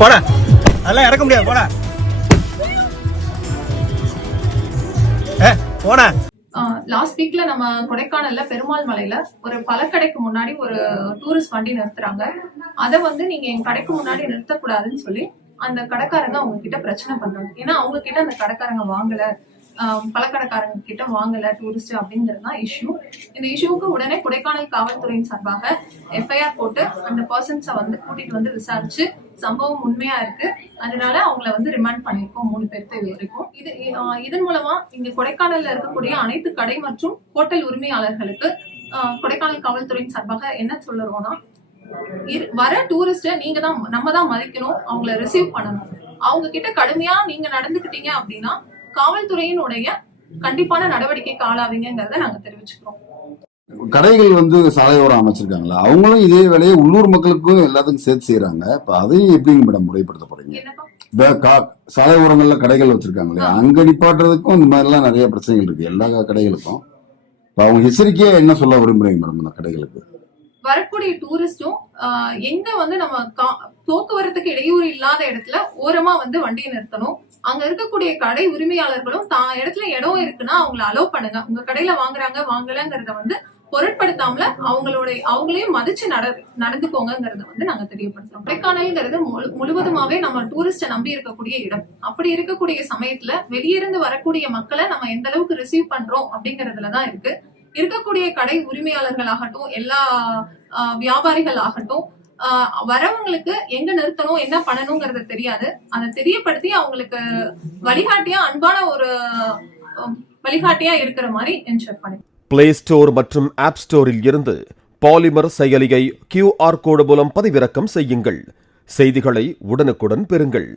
போடா, அதெல்லாம் இறக்க முடியாது. போடா போடா. லாஸ்ட் வீக்ல நம்ம கொடைக்கானல்ல பெருமாள் மலையில ஒரு பழக்கடைக்கு முன்னாடி ஒரு டூரிஸ்ட் வண்டி நிறுத்துறாங்க. அதை வந்து நீங்க என் கடைக்கு முன்னாடி நிறுத்தக்கூடாதுன்னு சொல்லி அந்த கடைக்காரங்க அவங்க கிட்ட பிரச்சனை பண்றாங்க. ஏன்னா அவங்க கிட்ட அந்த கடைக்காரங்க வாங்கல, பழக்கடைக்காரங்க கிட்ட வாங்கல டூரிஸ்ட் அப்படிங்கிறது தான் இஷ்யூ. இந்த இஷ்யூக்கு உடனே கொடைக்கானல் காவல்துறையின் சார்பாக எஃப்ஐஆர் போட்டு அந்த பர்சன்ஸை வந்து கூட்டிட்டு வந்து விசாரிச்சு சம்பவம் உண்மையா இருக்கு, அதனால அவங்கள வந்து ரிமாண்ட் பண்ணிருக்கோம் 3 பேர்த்த இது வரைக்கும். இதன் மூலமா இங்க கொடைக்கானல்ல இருக்கக்கூடிய அனைத்து கடை மற்றும் ஹோட்டல் உரிமையாளர்களுக்கு கொடைக்கானல் காவல்துறையின் சார்பாக என்ன சொல்லுறோம்னா, வர டூரிஸ்ட நீங்க தான் நம்ம தான் மதிக்கணும், அவங்கள ரிசீவ் பண்ணணும். அவங்க கிட்ட கடுமையா நீங்க நடந்துக்கிட்டீங்க அப்படின்னா காவல்துறையினுடைய கண்டிப்பான நடவடிக்கைக்கு ஆளாவீங்கிறத நாங்க தெரிவிச்சுக்கிறோம். கடைகள் வந்து சாலையோரம் அமைச்சிருக்காங்களா, அவங்களும் இதே வேலையை உள்ளூர் மக்களுக்கும் எல்லாத்துக்கும் சேர்த்து செய்யறாங்க. இப்ப அதையும் எப்படிங்க மேடம் முறைப்படுத்த போறீங்க? சாலை ஓரங்கள்ல கடைகள் வச்சிருக்காங்களே, அங்க நிப்பாட்டுறதுக்கும் இந்த மாதிரி எல்லாம் நிறைய பிரச்சனைகள் இருக்கு எல்லா கடைகளுக்கும். அவங்க எச்சரிக்கையா என்ன சொல்ல விரும்புறீங்க மேடம் அந்த கடைகளுக்கு? வரக்கூடிய டூரிஸ்டும் எங்க வந்து நம்ம போக்குவரத்துக்கு இடையூறு இல்லாத இடத்துல ஓரமா வந்து வண்டியை நிறுத்தணும். அங்க இருக்கக்கூடிய கடை உரிமையாளர்களும் தான் இடத்துல இடம் இருக்குன்னா அவங்கள அலோவ் பண்ணுங்க. உங்க கடையில வாங்குறாங்க வாங்கலங்கிறத வந்து பொருட்படுத்தாமல அவங்களையும் மதிச்சு நடந்துக்கோங்கிறத வந்து நாங்க தெரியப்படுத்துறோம். கொடைக்கானல்ங்கிறது முழுவதுமாவே நம்ம டூரிஸ்ட நம்பி இருக்கக்கூடிய இடம். அப்படி இருக்கக்கூடிய சமயத்துல வெளியிருந்து வரக்கூடிய மக்களை நம்ம எந்த அளவுக்கு ரிசீவ் பண்றோம் அப்படிங்கறதுலதான் இருக்கு. இருக்கக்கூடிய கடை உரிமையாளர்கள் ஆகட்டும், எல்லா வியாபாரிகள் ஆகட்டும், வரவங்களுக்கு எங்க நிறுத்தணும் என்ன பண்ணணுங்கிறத தெரியாது. அதை தெரியப்படுத்தி அவங்களுக்கு வழிகாட்டியா, அன்பான ஒரு வழிகாட்டியா இருக்கிற மாதிரி என்ஷூர் பண்ணி பிளே ஸ்டோர் மற்றும் ஆப் ஸ்டோரில் இருந்து பாலிமர் செயலியை QR கோடு மூலம் பதிவிறக்கம் செய்யுங்கள். செய்திகளை உடனுக்குடன் பெறுங்கள்.